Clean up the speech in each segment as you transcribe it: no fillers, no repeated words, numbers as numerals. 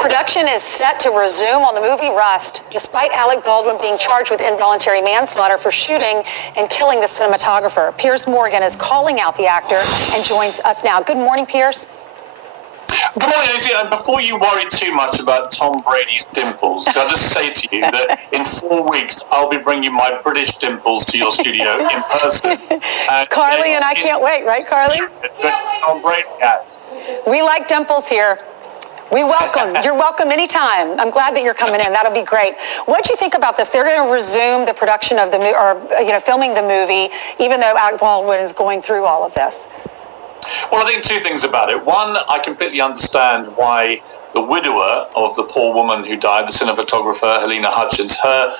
Production is set to resume on the movie Rust, despite Alec Baldwin being charged with involuntary manslaughter for shooting and killing the cinematographer. Piers Morgan is calling out the actor and joins us now. Good morning, Piers. Good morning, Auntie. And before you worry too much about Tom Brady's dimples, can I just say to you that in 4 weeks, I'll be bringing my British dimples to your studio in person. Carly and I can't wait, right, Carly? Tom Brady has. We like dimples here. We welcome. You're welcome anytime. I'm glad that you're coming in. That'll be great. What do you think about this? They're going to resume the production of the filming the movie, even though Alec Baldwin is going through all of this. Well, I think two things about it. One, I completely understand why the widower of the poor woman who died, the cinematographer Helena Hutchins, her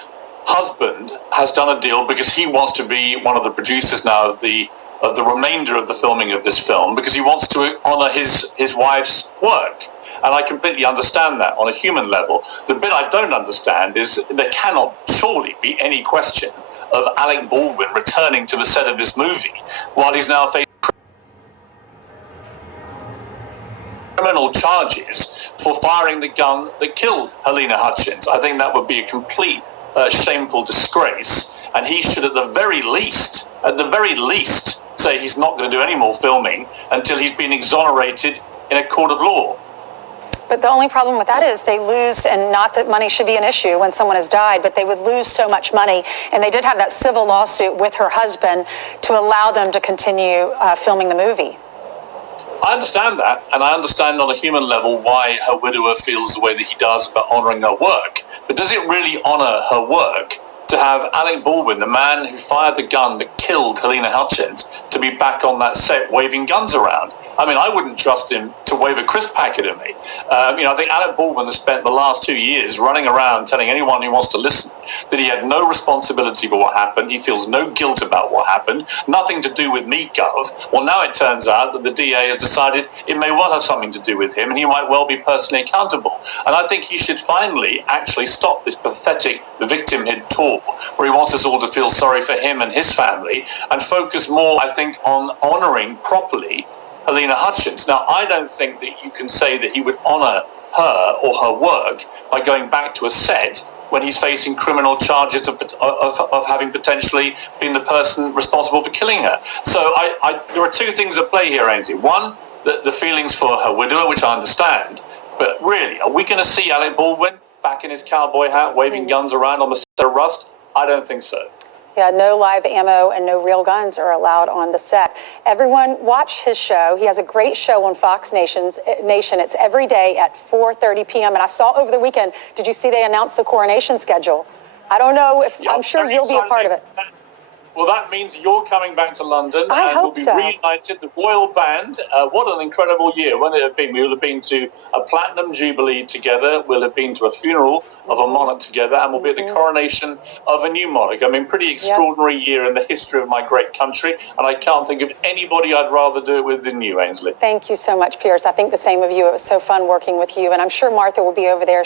husband has done a deal because he wants to be one of the producers now of the remainder of the filming of this film, because he wants to honour his wife's work. And I completely understand that on a human level. The bit I don't understand is there cannot surely be any question of Alec Baldwin returning to the set of this movie while he's now facing criminal charges for firing the gun that killed Helena Hutchins. I think that would be a complete shameful disgrace, and he should at the very least, say he's not going to do any more filming until he's been exonerated in a court of law. But the only problem with that is they lose, and not that money should be an issue when someone has died, but they would lose so much money. And they did have that civil lawsuit with her husband to allow them to continue filming the movie. I understand that, and I understand on a human level why her widower feels the way that he does about honouring her work. But does it really honour her work to have Alec Baldwin, the man who fired the gun that killed Helena Hutchins, to be back on that set waving guns around? I mean, I wouldn't trust him to wave a crisp packet at me. I think Alec Baldwin has spent the last 2 years running around telling anyone who wants to listen that he had no responsibility for what happened. He feels no guilt about what happened. Nothing to do with me, Gov. Well, now it turns out that the DA has decided it may well have something to do with him, and he might well be personally accountable. And I think he should finally actually stop this pathetic victimhood tour where he wants us all to feel sorry for him and his family and focus more, I think, on honouring properly Helena Hutchins. Now, I don't think that you can say that he would honour her or her work by going back to a set when he's facing criminal charges of having potentially been the person responsible for killing her. So there are two things at play here, Ainsley. One, the feelings for her widower, which I understand. But really, are we going to see Alec Baldwin back in his cowboy hat waving guns around on the set of Rust? I don't think so. Yeah, no live ammo and no real guns are allowed on the set. Everyone watch his show. He has a great show on Fox Nation. It's every day at 4:30 p.m. And I saw over the weekend, did you see they announced the coronation schedule? I don't know if, I'm sure you'll be a part of it. Well, that means you're coming back to London, I hope we'll be so. reunited. The Royal Band, what an incredible year. Won't it have been? We will have been to a Platinum Jubilee together. We'll have been to a funeral of a monarch together, and we'll be at the coronation of a new monarch. I mean, pretty extraordinary year in the history of my great country, and I can't think of anybody I'd rather do it with than you, Ainsley. Thank you so much, Piers. I think the same of you. It was so fun working with you, and I'm sure Martha will be over there.